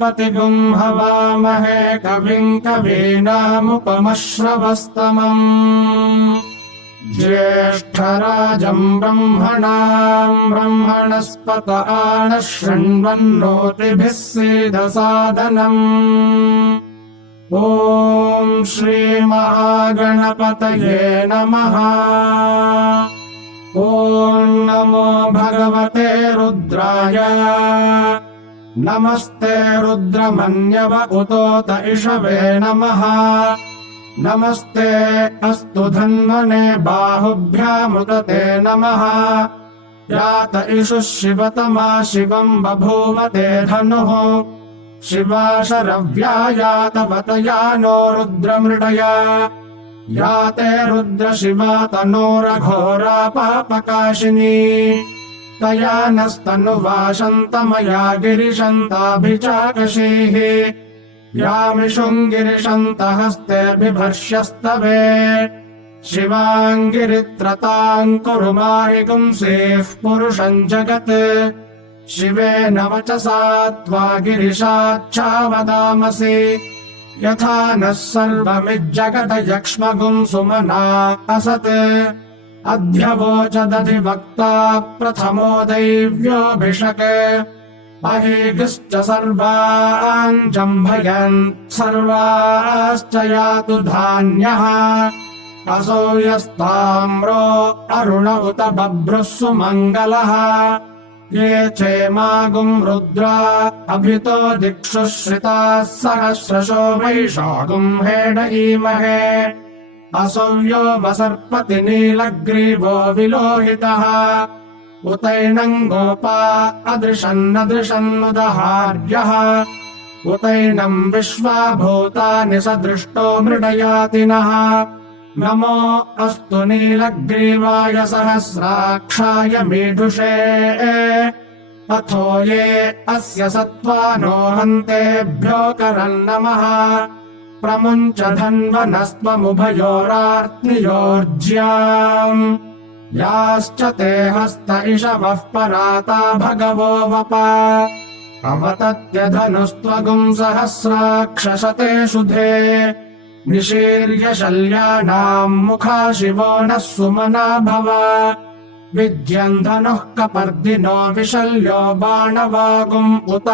गणपतिगुं हवामहे कविं कवीनामुपमश्रवस्तमम् ज्येष्ठराजं ब्रह्मणस्पत नः शृण्वन्नोतिभिः सीदसादनम् ॐ श्रीमहागणपतये नमः। ॐ नमो भगवते रुद्राय नमस्ते रुद्रमन्यव उतोत इषवे नमः। नमस्ते अस्तु धन्वने बाहुभ्यामुदते नमः। यात इषुः शिवतमा शिवम् बभूवते धनुः शिवा शरव्या यातवतया नो रुद्रमृडया याते रुद्रशिवा तनोरघोरा पापकाशिनी तया नस्तनुवाशन्तमया गिरिशन्ताभिचाकशीः यामिषुङ्गिरिशन्तहस्ते बिभर्ष्यस्तवे शिवाङ्गिरित्रताम् कुरु मारिपुंसेः पुरुषम् जगत् शिवेन वचसा त्वा गिरिशाच्छावदामसि यथा नः सर्वमिज्जगदयक्ष्मगुं सुमना असत् अध्यवोचदधिवक्ता प्रथमो दैव्योऽभिषक् अहीगश्च सर्वान् जम्भयन् सर्वाश्च यातु धान्यः असौ यस्ताम्रो अरुण उत बभ्रुः सुमङ्गलः ये चेमागुं रुद्रा अभितो दिक्षु श्रिताः सहस्रशो वैशागुं हेडयीमहे असौ यो वसर्पति नीलग्रीवो विलोहितः उतैनं गोपा अदृशन्नदृशन्नुदहार्यः उतैनं विश्वा भूतानि सदृष्टो मृडयातिनः नमो अस्तु नीलग्रीवाय सहस्राक्षाय मीढुषे अथो ये अस्य सत्त्वानो हन्तेभ्यो करन्नमः प्रमुञ्च धन्वनस्त्वमुभयोरार्त्नियोर्ज्याम् याश्च ते हस्त इषवः पराता भगवो वपा अवतत्यधनुस्त्वगुं सहस्राक्षशते शुधे निशीर्य शल्यानाम् मुखा शिवो नः सुमना भव विद्यम् धनुः कपर्दिनो विशल्यो बाणवागुम् उत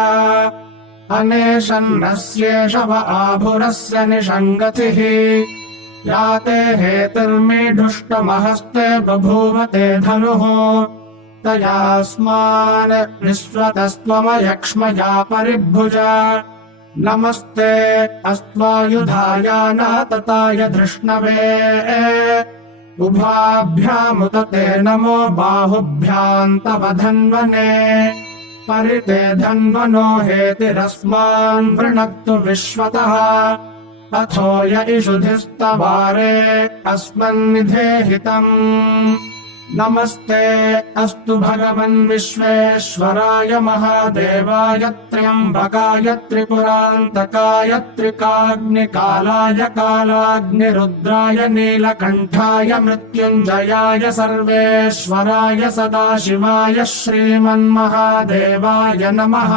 अनेशन्नस्येषव आभुरस्य निषङ्गतिः याते हेतिर्मीढुष्टमहस्ते बभूवते धनुः तयास्मान् विश्वतस्त्वमयक्ष्मया परिभुजा नमस्ते अस्त्वायुधायानातताय धृष्णवे उभाभ्यामुदते नमो बाहुभ्याम् तव धन्वने परिते धन्वनो हेतिरस्मान् वृणक्तु विश्वतः अथो य इषुधिस्तवारे अस्मन्निधेहितम् नमस्ते अस्तु भगवन् विश्वेश्वराय महादेवाय त्र्यम्बकाय त्रिपुरान्तकाय त्रिकाग्निकालाय कालाग्निरुद्राय नीलकण्ठाय मृत्युञ्जयाय सर्वेश्वराय सदाशिवाय श्रीमन्महादेवाय नमः।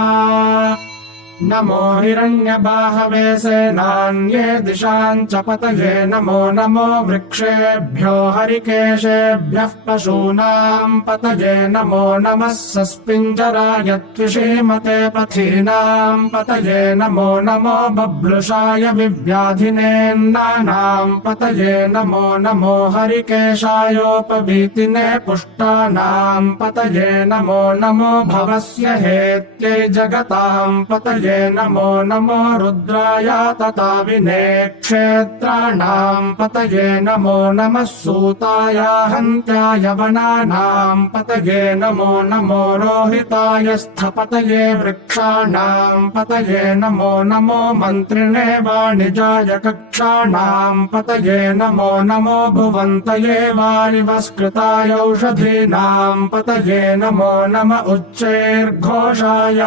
नमो हिरण्यबाहवे सेनान्ये दिशाम् च पतये नमो नमो वृक्षेभ्यो हरिकेशेभ्यः पशूनाम् पतये नमो नमः सस्पिञ्जराय त्विषीमते पथीनाम् पतये नमो नमो बभ्लुषाय विव्याधिनेन्नानाम् पतये नमो नमो हरिकेशायोपवीतिने पुष्टानाम् पतये नमो नमो भवस्य हेत्यै जगताम् पतये नमो नमो रुद्राय तताविने क्षेत्राणाम् पतये नमो नमः सूताय हन्त्याय वनानाम् पतये नमो नमो रोहिताय स्थपतये वृक्षाणाम् पतये नमो नमो मन्त्रिणे वाणिजाय कक्षाणाम् पतये नमो नमो भुवन्तये वारिवस्कृताय औषधीनाम् पतये नमो नम उच्चैर्घोषाय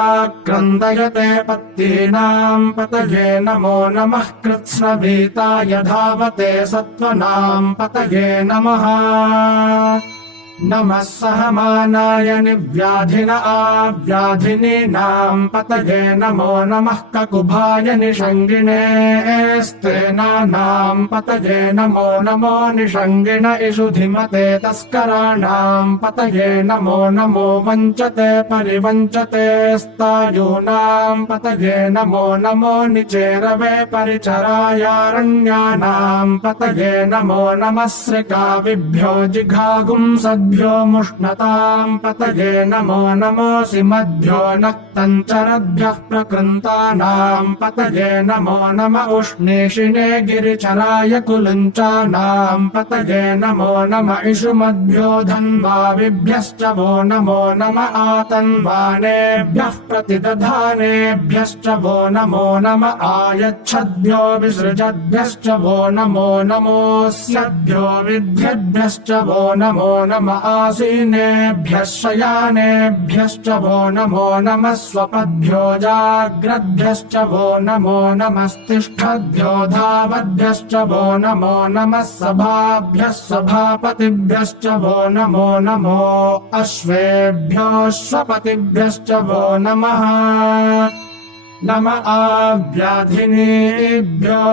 क्रन्दयते पत्तीनाम् पतये नमो नमः कृत्स्नभीताय धावते सत्त्वनाम् पतये नमः। नमः सहमानाय निव्याधिन आव्याधिनीनां पतये नमो नमः ककुभाय निषङ्गिणे स्तेनानां पतये नमो नमो निषङ्गिण इषुधिमते तस्कराणां पतये नमो नमो वञ्चते परिवञ्चते स्तायूनां पतये नमो नमो निचेरवे परिचरायारण्यानां पतये नमो नमः श्रिकाविभ्यो जिघागुंसद्भ्यो मुष्णतां पतये नमो नमोऽसि मद्भ्यो नक्तञ्चरद्भ्यः प्रकृन्तानां पतये नमो नम उष्णेशिने गिरिचराय कुलञ्चानां पतये नमो नम इषुमद्भ्यो धन्वाविभ्यश्च वो नमो नम आतन्वानेभ्यः प्रतिदधानेभ्यश्च वो नमो नम आयच्छद्भ्यो विसृजद्भ्यश्च वो नमो नमोऽस्यद्भ्यो विद्यद्भ्यश्च वो नमो नम आसीनेभ्यः शयानेभ्यश्च वो नमो नमः स्वपद्भ्यो जाग्रद्भ्यश्च वो नमो नमस्तिष्ठद्भ्यो धावद्भ्यश्च वो नमो नमः सभाभ्यः सभापतिभ्यश्च वो नमो नमो अश्वेभ्योऽश्वपतिभ्यश्च वो नमः नम आव्याधिनेभ्यो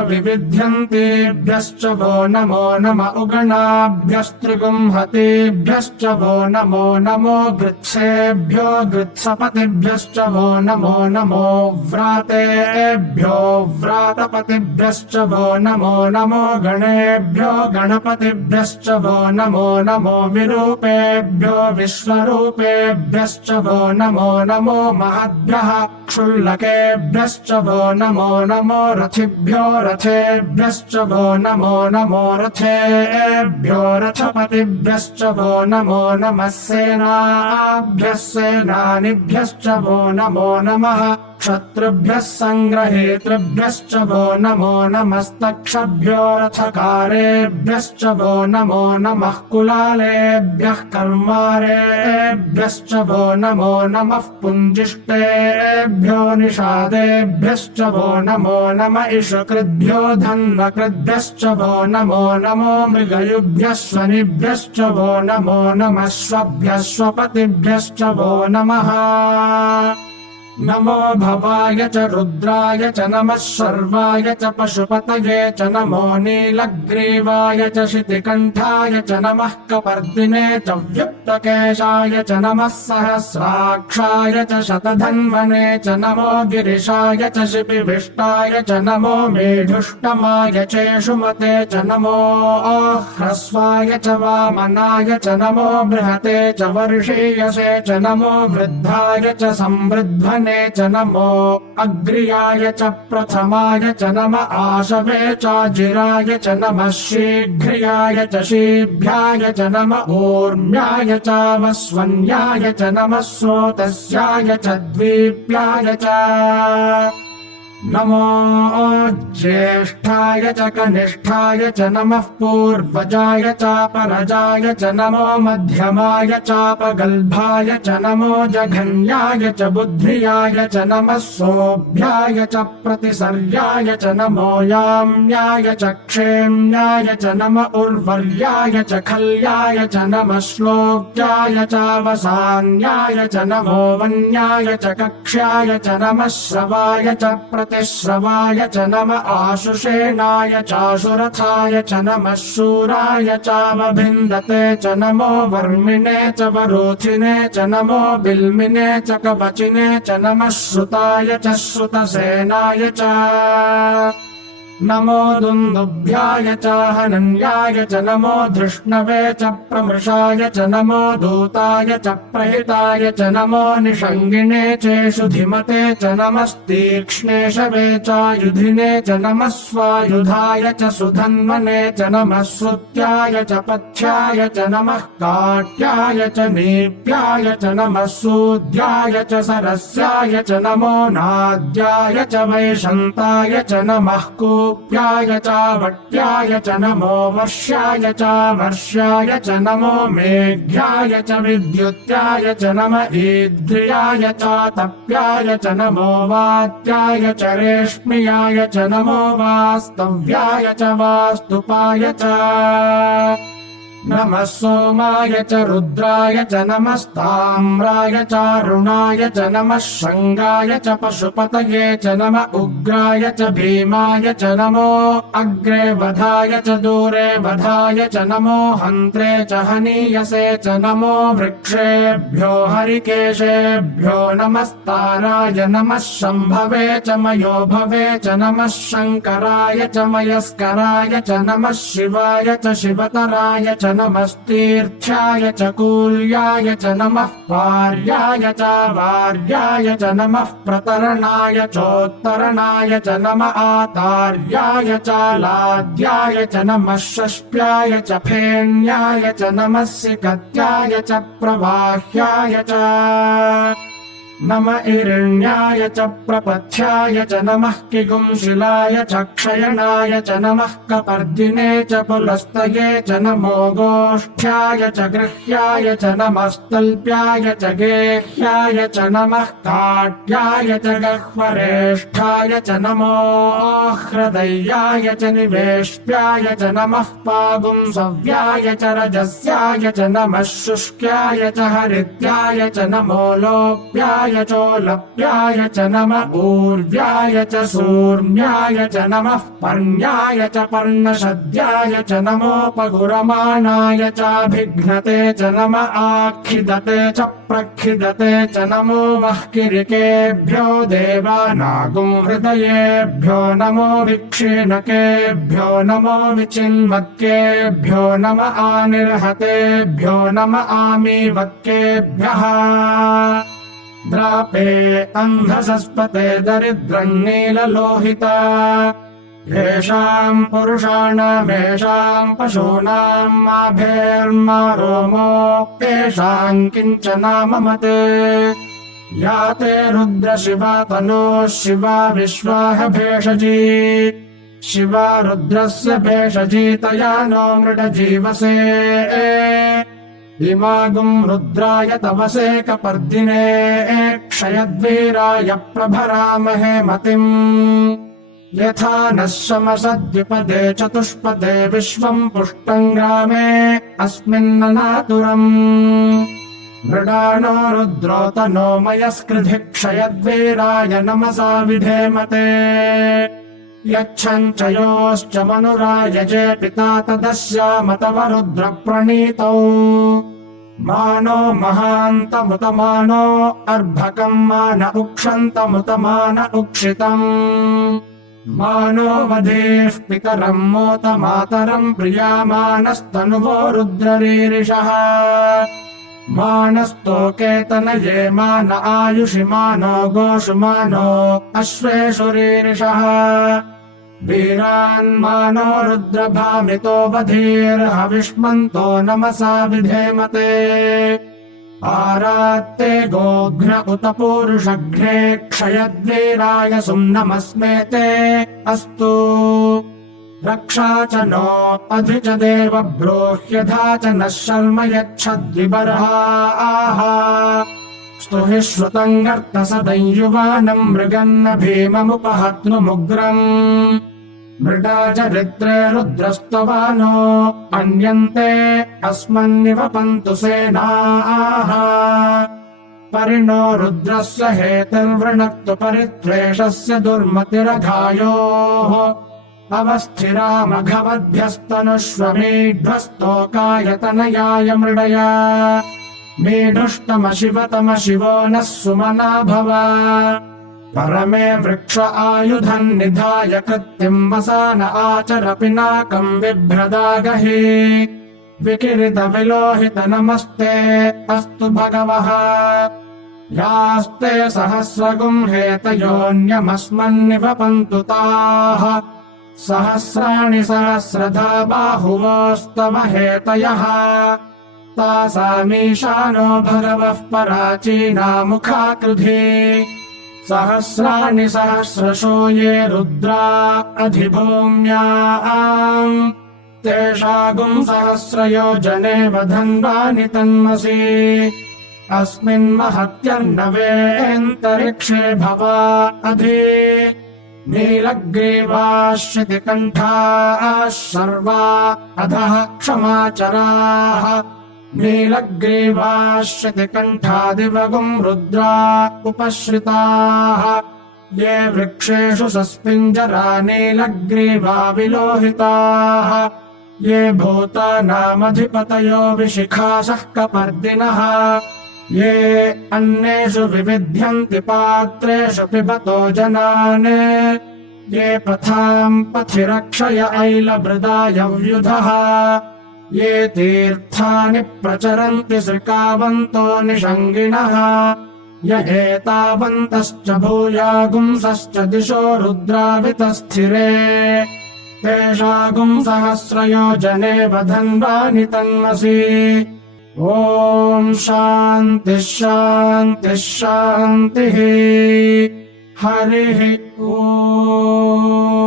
विविध्यन्तेभ्यश्च वो नमो नम उगणाभ्यस्त्रिगुंहतेभ्यश्च वो नमो नमो गृत्सेभ्यो गृत्सपतिभ्यश्च वो नमो नमो व्रातेभ्यो व्रातपतिभ्यश्च वो नमो नमो गणेभ्यो गणपतिभ्यश्च वो नमो नमो विरूपेभ्यो विश्वरूपेभ्यश्च वो नमो नमो महद्भ्यः क्षुल्लकेभ्यश्च वो नमो नमो रथिभ्यो रथेभ्यश्च वो नमो नमो रथेभ्यो रथपतिभ्यश्च वो नमो नमः सेनाभ्यः सेनानिभ्यश्च वो नमो नमः क्षत्रुभ्यः सङ्ग्रहेतृभ्यश्च वो नमो नमस्तक्षभ्यो रथकारेभ्यश्च वो नमो नमः कुलालेभ्यः कर्मारेभ्यश्च वो नमो नमः पुञ्जिष्टेभ्यो निषादेभ्यश्च वो नमो नम इषुकृद्भ्यो धन्वकृद्भ्यश्च वो नमो नमो मृगयुभ्यः स्वनिभ्यश्च वो नमो नमः श्वभ्यः स्वपतिभ्यश्च वो नमः नमो भवाय च रुद्राय च नमः शर्वाय च पशुपतये च नमो नीलग्रीवाय च शितिकण्ठाय च नमः कपर्दिने च व्युक्तकेशाय च नमः सहस्राक्षाय च शतधन्वने च नमो गिरिशाय च शिपिविष्टाय च नमो मेढुष्टमाय चेषुमते च नमो ह्रस्वाय च वामनाय च नमो बृहते च वर्षीयसे च नमो वृद्धाय च संवृद्धने च नमो अग्र्याय च प्रथमाय च नम आशवे चाजिराय च नमः शीघ्र्याय च शीभ्याय च नम ऊर्म्याय चावस्वन्याय च नमः स्रोतस्याय च द्वीप्याय च नमो ज्येष्ठाय च कनिष्ठाय च नमः पूर्वजाय चापरजाय च नमो मध्यमाय चापगल्भाय च नमो जघन्याय च बुद्धियाय च नमः सोऽभ्याय च प्रतिसर्याय च नमो याम्याय च क्षेम्याय च नम उर्वर्याय च खल्याय च नमः श्लोक्याय चावसान्याय च नमो वन्याय च कक्ष्याय च नमः श्रवाय च प्रतिश्रवाय च नम आशुषेणाय चाशुरथाय च नमः शूराय चावभिन्दते च नमो वर्मिणे च वरोथिने च नमो बिल्मिने च कवचिने च नमः श्रुताय च श्रुतसेनाय च नमो दुन्दुभ्याय च हनन्याय च नमो धृष्णवे च प्रमृषाय च नमो दूताय च प्रहिताय च नमो निषङ्गिणे चेषु धिमते च नमस्तीक्ष्णेशवे चायुधिने च नमः स्वायुधाय च सुधन्वने च नमः श्रुत्याय च पथ्याय च नमः काट्याय च नीप्याय च नमः सूद्याय च सरस्याय च नमो नाद्याय च वैशन्ताय च नमः प्याय चावट्याय च नमो वर्ष्याय चावर्ष्याय च नमो मेघ्याय च विद्युत्याय च नम ईद्रियाय चातप्याय च नमो वात्याय च रेश्म्याय च नमो वास्तव्याय च वास्तुपाय च नमः सोमाय च रुद्राय च नमस्ताम्राय चारुणाय च नमः शङ्गाय च पशुपतये च नम उग्राय च भीमाय च नमो अग्रे वधाय च दूरे वधाय च नमो हन्त्रे च हनीयसे च नमो वृक्षेभ्यो हरिकेशेभ्यो नमस्ताराय नमः शम्भवे च मयो भवे च नमः शङ्कराय च मयस्कराय च नमः शिवाय च शिवतराय च नमस्तीर्थ्याय च कूल्याय च नमः पार्याय च वार्याय च नमः प्रतरणाय चोत्तरणाय च नम आतार्याय च लाद्याय च नमः षष्ट्याय च फेन्याय च नमः सिकत्याय च प्रवाह्याय च नम इरण्याय च प्रपथ्याय च नमः किगुंशिलाय च क्षयणाय च नमः कपर्दिने च पुलस्तये च नमो गोष्ठ्याय च गृह्याय च नमस्तल्प्याय च गेह्याय च नमः काट्याय च गह्वरेष्ठाय च नमो हृदयाय च निवेश्याय च नमः पागुंसव्याय च रजस्याय च नमः शुष्क्याय च हरित्याय च नमो लोप्याय चोलप्याय च नम ऊर्व्याय च सूर्म्याय च नमः पर्ण्याय च पर्णशद्याय च नमोपगुरमाणाय चाभिघ्नते च नम आखिदते च प्रखिदते च नमो महकिरिकेभ्यो देवानागुं हृदयेभ्यो नमो विक्षीणकेभ्यो नमो विचिन्मत्केभ्यो नम आनिर्हतेभ्यो नम आमीवक्केभ्यः द्रापे अन्धसस्पते दरिद्रं नीललोहिता येषाम् पुरुषाणामेषाम् पशूनाम् माभेर्मा रोमो तेषाम् किञ्चनाममते या ते रुद्रशिवा तनोः शिवा विश्वाह भेषजी शिवा रुद्रस्य भेषजी तया नो मृडजीवसे इमागुं रुद्राय तवसे कपर्दिने क्षयद्वीराय प्रभरामहे मतिम् यथा नः शमसद्विपदे चतुष्पदे विश्वम् पुष्टम् ग्रामे अस्मिन्ननातुरम् मृडानो रुद्रोतनो मयस्कृधि क्षयद्वीराय नमसा विधेमते यच्छम् च योश्च मनुरायजे पिता तदस्यामतव रुद्रप्रणीतौ मानो महान्तमुतमानो अर्भकम् मान उक्षन्तमुतमान उक्षितम् मानो वधेः पितरम् मोत मातरम् प्रियामानस्तनुवो रुद्ररीरिषः मानस्तोकेतनये मान आयुषि मानो गोषु मानो अश्वेषु रीरिषः वीरान्मानो रुद्रभामितो बधीर्हविष्मन्तो नमसा विधेमते आरात्ते गोघ्न उत पूरुषघ्ने क्षयद्वीराय सुम्नमस्मेते अस्तु रक्षा च नो अधि च देव ब्रूह्यधा च नः शर्म यच्छद्विबर्हाः स्तुहि श्रुतम् गर्तसदयुवानम् मृगन्न भीममुपहत्नुमुग्रम् मृडा चरित्रे रुद्रस्तवानो अन्यन्ते अस्मन्निवपन्तु सेनाः परिणो रुद्रस्य हेतिर्वृणक्तु परित्वेषस्य दुर्मतिरघायोः अवस्थिरामघवद्भ्यस्तनुष्वमीढ्वस्तोकायतनयाय मृडया मीढुष्टमशिवतम शिवो नः सुमना भव परमे वृक्ष आयुधम् निधाय कृत्तिम् वसान आचर पिनाकम् बिभ्रदागहि विकिरित विलोहित नमस्ते अस्तु भगवः यास्ते सहस्रगुम् हेतयोऽन्यमस्मन्निवपन्तु ताः सहस्राणि सहस्रधा बाहुवोस्तव हेतयः तासामीशानो भगवः पराचीनामुखाकृधि सहस्राणि सहस्रशो ये रुद्रा अधिभूम्याम् तेषागुम् सहस्रयोजने वधन्वानि तन्मसि अस्मिन्महत्यर्णवेऽन्तरिक्षे भवा अधि नीलग्रीवाश्रितिकण्ठाः सर्वा अधः क्षमाचराः नीलग्रीवाश्रितिकण्ठादिवगुम् रुद्रा उपश्रिताः ये वृक्षेषु सस्पिञ्जरा नीलग्रीवा विलोहिताः ये भूतानामधिपतयो विशिखासः कपर्दिनः ये अन्नेषु विविध्यन्ति पात्रेषु पिबतो जनान् ये पथाम् पथिरक्षय ऐलभृदाय व्युधः ये तीर्थानि प्रचरन्ति श्रिकावन्तो निषङ्गिणः य एतावन्तश्च भूयागुंसश्च दिशो रुद्रावितस्थिरे तेषागुंसहस्रयोजने वधन्वानि तन्मसि ॐ शान्तिः शान्तिः शान्तिः हरिः ॐ